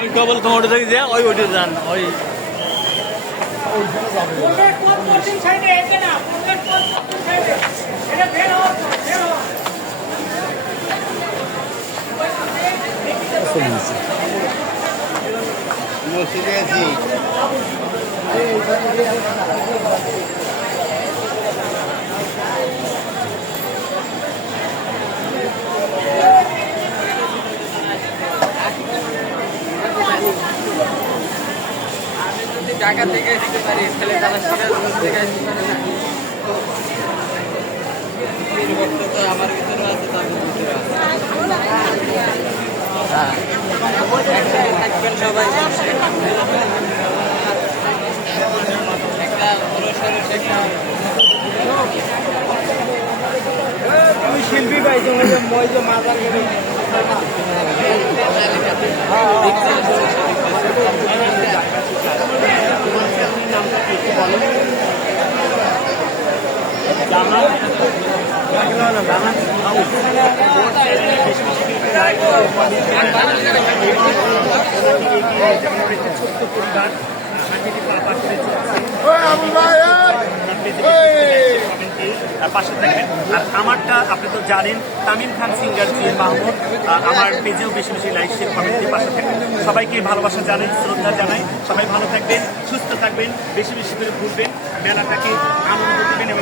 আমি কেবল তোমার থেকে যে ওই ওইটা যান ওই মসজিদে আছি। আমি যদি ঢাকা থেকে আসতে পারি তাহলে তারা সিরাজগঞ্জ থেকে আসতে পারে না। পরিবর্তন তো আমার ভিতরে আছে, তাদের ভিতরে আছে। হ্যাঁ, একসাথে থাকবেন সবাই। একটা বড় শরীর একটা তুমি শিল্পী পাইছো মই যে মাজার গেলে পাশে থাকবেন। আর আমারটা আপনি তো জানেন, তামিম খান সিঙ্গার জিএ মাহমুদ, আমার পেজেও বেশি বেশি লাইক শেয়ার কমেন্ট দিয়ে পাশে থাকবেন। সবাইকে ভালোবাসা জানাই, শ্রদ্ধা জানাই। সবাই ভালো থাকবেন, সুস্থ থাকবেন, বেশি বেশি করে ঘুরবেন, মেলাটাকে আনন্দ দেবেন এবং